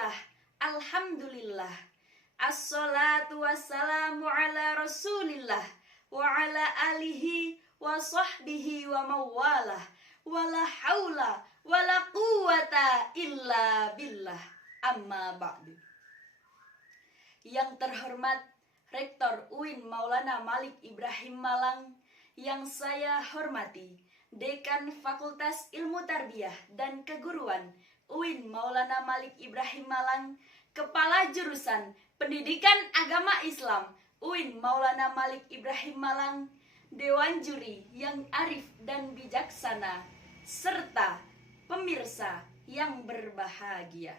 Bismillah, Alhamdulillah, Assalatu wassalamu ala rasulillah, wa ala alihi wa sahbihi wa mawalah, wa la hawla wa la quwata illa billah, amma ba'du. Yang terhormat Rektor UIN Maulana Malik Ibrahim Malang, yang saya hormati Dekan Fakultas Ilmu Tarbiyah dan Keguruan UIN Maulana Malik Ibrahim Malang, Kepala Jurusan Pendidikan Agama Islam UIN Maulana Malik Ibrahim Malang, Dewan Juri yang arif dan bijaksana, serta pemirsa yang berbahagia.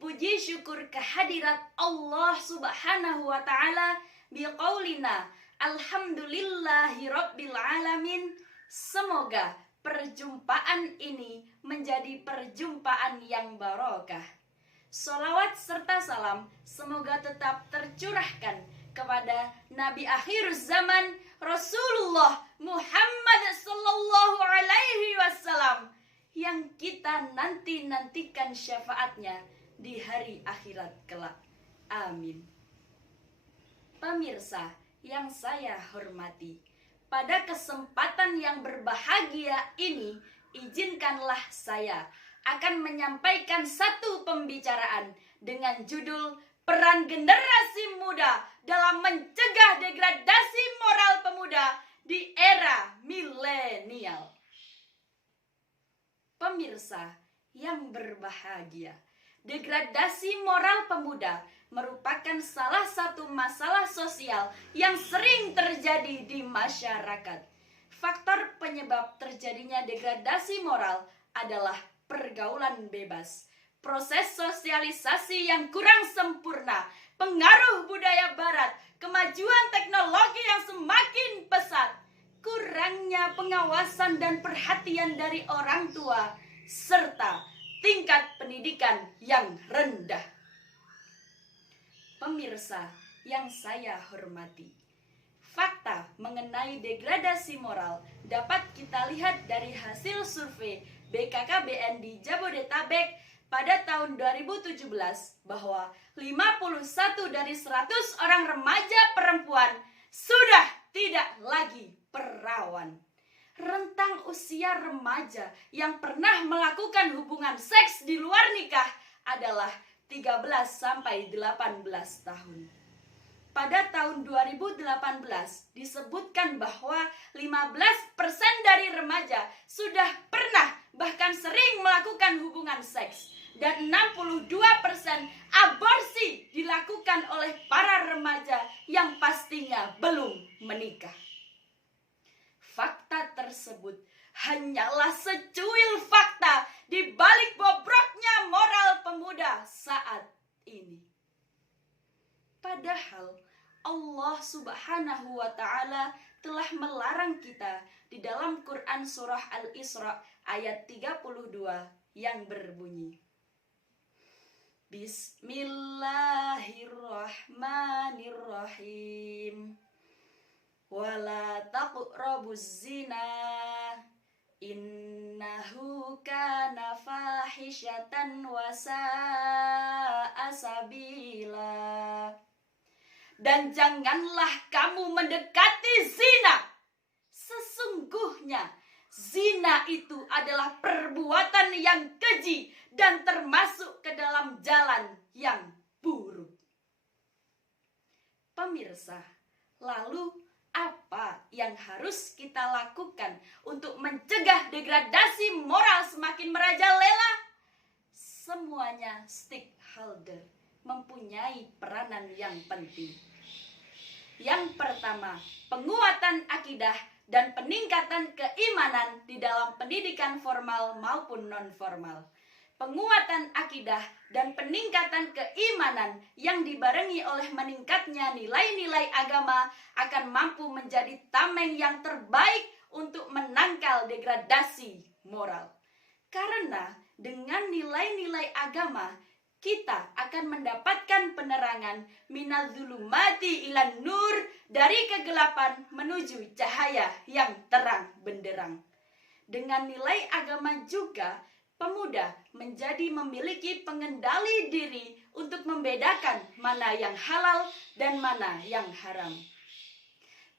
Puji syukur kehadirat Allah Subhanahu wa Ta'ala biqaulina alhamdulillahi rabbil alamin. Semoga perjumpaan ini menjadi perjumpaan yang barokah. Sholawat serta salam semoga tetap tercurahkan kepada Nabi akhir zaman Rasulullah Muhammad sallallahu alaihi wasallam, yang kita nantikan syafaatnya di hari akhirat kelak. Amin. Pemirsa yang saya hormati, pada kesempatan yang berbahagia ini, izinkanlah saya akan menyampaikan satu pembicaraan dengan judul Peran Generasi Muda dalam Mencegah Degradasi Moral Pemuda di Era Milenial. Pemirsa yang berbahagia, degradasi moral pemuda merupakan salah satu masalah sosial yang sering terjadi di masyarakat. Faktor penyebab terjadinya degradasi moral adalah pergaulan bebas, proses sosialisasi yang kurang sempurna, pengaruh budaya barat, kemajuan teknologi yang semakin pesat, kurangnya pengawasan dan perhatian dari orang tua, serta tingkat pendidikan yang rendah. Pemirsa yang saya hormati, fakta mengenai degradasi moral dapat kita lihat dari hasil survei BKKBN di Jabodetabek pada tahun 2017 bahwa 51 dari 100 orang remaja perempuan sudah tidak lagi perawan. Rentang usia remaja yang pernah melakukan hubungan seks di luar nikah adalah 13 sampai 18 tahun. Pada tahun 2018 disebutkan bahwa 15% dari remaja sudah pernah bahkan sering melakukan hubungan seks, dan 62% aborsi dilakukan oleh para remaja yang pastinya belum menikah. Fakta tersebut hanyalah secuil fakta di balik bobroknya moral pemuda saat ini. Padahal Allah Subhanahu wa Ta'ala telah melarang kita di dalam Quran surah Al-Isra ayat 32 yang berbunyi, Bismillahirrahmanirrahim. Wala taqrabuz zina innahu kana fahisyatan wa sa'a sabila. Dan janganlah kamu mendekati zina. Sesungguhnya zina itu adalah perbuatan yang keji dan termasuk ke dalam jalan yang buruk. Pemirsa, lalu apa yang harus kita lakukan untuk mencegah degradasi moral semakin merajalela? Semuanya stakeholder mempunyai peranan yang penting. Yang pertama, penguatan akidah dan peningkatan keimanan di dalam pendidikan formal maupun non-formal. Penguatan akidah dan peningkatan keimanan yang dibarengi oleh meningkatnya nilai-nilai agama akan mampu menjadi tameng yang terbaik untuk menangkal degradasi moral. Karena dengan nilai-nilai agama, kita akan mendapatkan penerangan minadzulumati ilan nur, dari kegelapan menuju cahaya yang terang benderang. Dengan nilai agama juga pemuda menjadi memiliki pengendali diri untuk membedakan mana yang halal dan mana yang haram.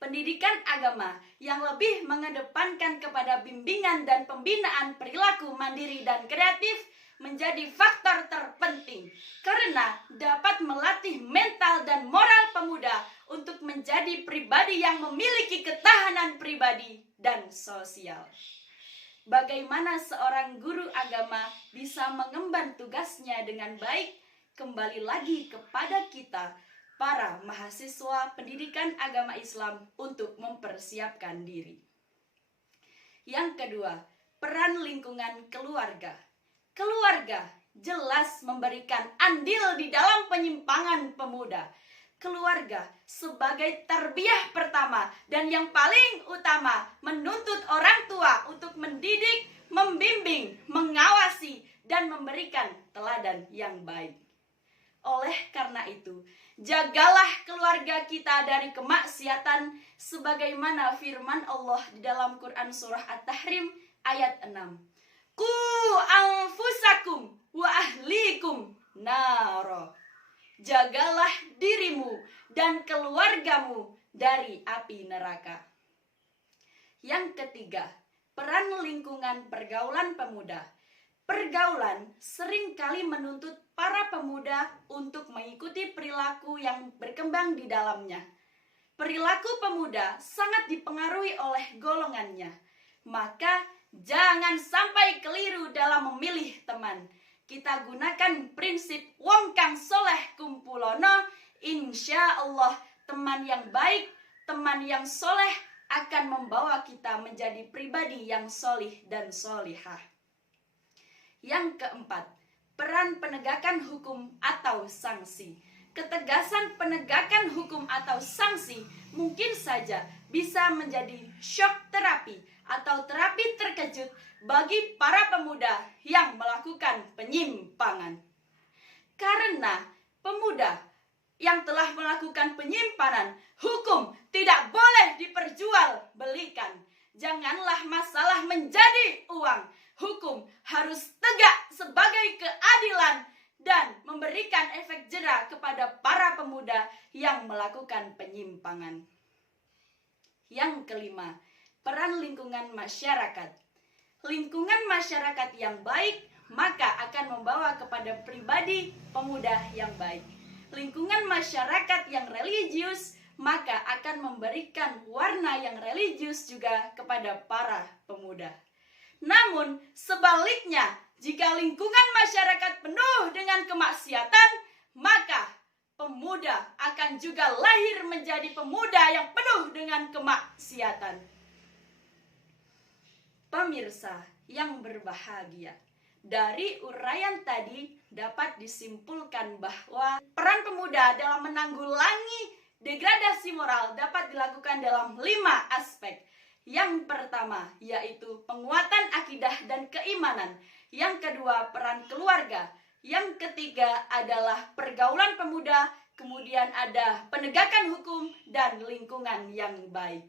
Pendidikan agama yang lebih mengedepankan kepada bimbingan dan pembinaan perilaku mandiri dan kreatif menjadi faktor terpenting karena dapat melatih mental dan moral pemuda untuk menjadi pribadi yang memiliki ketahanan pribadi dan sosial. Bagaimana seorang guru agama bisa mengemban tugasnya dengan baik, kembali lagi kepada kita, para mahasiswa pendidikan agama Islam, untuk mempersiapkan diri. Yang kedua, peran lingkungan keluarga. Keluarga jelas memberikan andil di dalam penyimpangan pemuda. Keluarga sebagai tarbiyah pertama dan yang paling utama menuntut orang tua untuk mendidik, membimbing, mengawasi, dan memberikan teladan yang baik. Oleh karena itu, jagalah keluarga kita dari kemaksiatan sebagaimana firman Allah di dalam Quran surah At-Tahrim ayat 6. Qu anfusakum wa ahlikum naro. Jagalah dirimu dan keluargamu dari api neraka. Yang ketiga, peran lingkungan pergaulan pemuda. Pergaulan seringkali menuntut para pemuda untuk mengikuti perilaku yang berkembang di dalamnya. Perilaku pemuda sangat dipengaruhi oleh golongannya. Maka jangan sampai keliru dalam memilih teman. Kita gunakan prinsip wong kang soleh kumpulono. Insya Allah teman yang baik, teman yang soleh akan membawa kita menjadi pribadi yang solih dan solihah. Yang keempat, peran penegakan hukum atau sanksi. Ketegasan penegakan hukum atau sanksi mungkin saja bisa menjadi shock terapi atau terapi terkejut bagi para pemuda yang melakukan penyimpangan. Karena pemuda yang telah melakukan penyimpangan, hukum tidak boleh diperjualbelikan. Janganlah masalah menjadi uang. Hukum harus tegak sebagai keadilan dan memberikan efek jera kepada para pemuda yang melakukan penyimpangan. Yang kelima, peran lingkungan masyarakat. Lingkungan masyarakat yang baik maka akan membawa kepada pribadi pemuda yang baik. Lingkungan masyarakat yang religius maka akan memberikan warna yang religius juga kepada para pemuda. Namun sebaliknya, jika lingkungan masyarakat penuh dengan kemaksiatan, maka pemuda akan juga lahir menjadi pemuda yang penuh dengan kemaksiatan. Pemirsa yang berbahagia, dari uraian tadi dapat disimpulkan bahwa peran pemuda dalam menanggulangi degradasi moral dapat dilakukan dalam 5 aspek. Yang pertama yaitu penguatan akidah dan keimanan. Yang kedua, peran keluarga. Yang ketiga adalah pergaulan pemuda. Kemudian ada penegakan hukum dan lingkungan yang baik.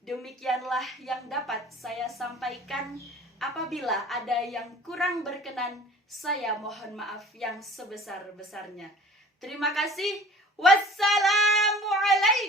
Demikianlah yang dapat saya sampaikan. Apabila ada yang kurang berkenan, saya mohon maaf yang sebesar-besarnya. Terima kasih. Wassalamualaikum.